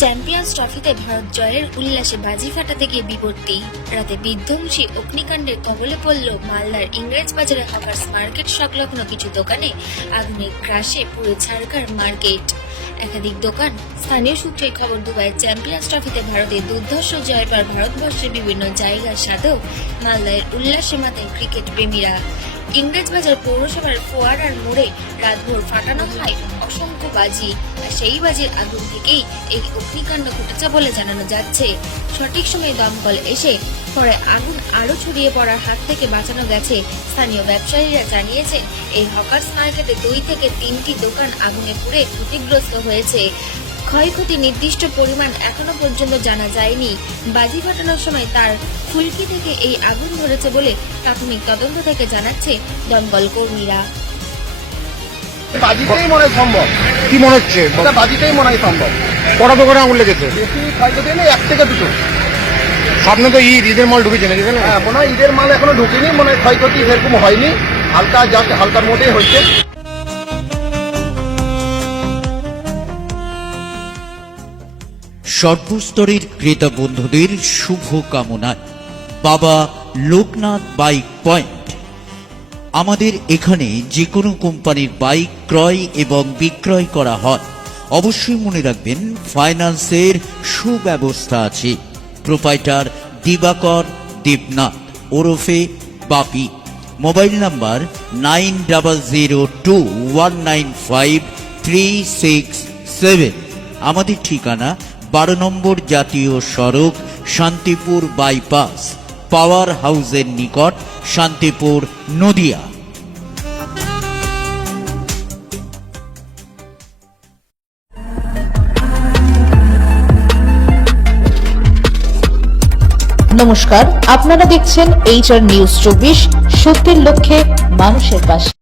Champions ট্রফিতে ভারত জয়ের উল্লাসে বাজি ফাটাতে গিয়ে বিপত্তি। রাতে বিধ্বংসী অগ্নিকাণ্ডের কবলে পড়ল মালদার ইংরেজবাজারে হকার্স মার্কেট সংলগ্ন কিছু দোকানে। আগুনের গ্রাসে পুরো ছাড়খাড় মার্কেট, একাধিক দোকান। স্থানীয় সূত্রে খবর, দুবাইয়ের চ্যাম্পিয়ন্স ট্রফিতে ভারতের দুর্ধর্ষ জয়ের পর ভারতবর্ষের বিভিন্ন জায়গার সাথেও মালদায় উল্লাসে মাতেন ক্রিকেট প্রেমীরা। ইংরেজবাজার পৌরসভার ফোয়ারার মোড়ে রাতভর ফাটানো হয় অসংখ্য বাজি, আর সেই বাজির আগুন থেকেই এই অগ্নিকাণ্ড ঘটেছে বলে জানানো যাচ্ছে। সঠিক সময়ে দমকল এসে পরে আগুন আরো ছড়িয়ে পড়ার হাত থেকে বাঁচানো গেছে। স্থানীয় ব্যবসায়ীরা জানিয়েছে, এই হকার্স মার্কেটে 2 থেকে 3টি দোকান আগুনে পুড়ে ক্ষতিগ্রস্ত হয়েছে। ক্ষয়ক্ষতি নির্দিষ্ট পরিমাণ এখনো পর্যন্ত জানা যায়নি। বাজি ফাটানোর সময় তার ফুলকি থেকে এই আগুন ধরেছে বলে প্রাথমিক তদন্ত থেকে জানাচ্ছে দমকল কর্মীরা। বাজিতেই মনে হয় সম্ভব। কি মনে হচ্ছে? বাজিতেই মনে হয় সম্ভব। কটা দোকানে আগুন লেগেছে? বেশি ক্ষয়ক্ষতি নেই, 1 থেকে 2টো। সামনে তো ঈদের মাল ঢুকেছে নাকি? হ্যাঁ, মনে হয় ঈদের মাল এখনো ঢুকেনি, মনে হয় ক্ষয়ক্ষতি সেরকম হয়নি, হালকা জাস্ট হালকার মধ্যেই হয়েছে। সর্বস্তরের ক্রেতা বন্ধুদের শুভ কামনায় বাবা লোকনাথ বাইক পয়েন্ট। আমাদের এখানে যে কোনো কোম্পানির বাইক ক্রয় এবং বিক্রয় করা হয়। অবশ্যই মনে রাখবেন, ফাইন্যান্সের সুব্যবস্থা আছে। প্রোপাইটার দিবাকর দেবনাথ ওরফে বাপি। Mobile number 9002195367। আমাদের ঠিকানা 12 নম্বর জাতীয় সড়ক, শান্তিপুর বাইপাস, পাওয়ার হাউসের নিকট, শান্তিপুর, নদিয়া। নমস্কার, আপনারা দেখছেন HR নিউজ 24, সত্যের লক্ষ্যে মানুষের পাশে।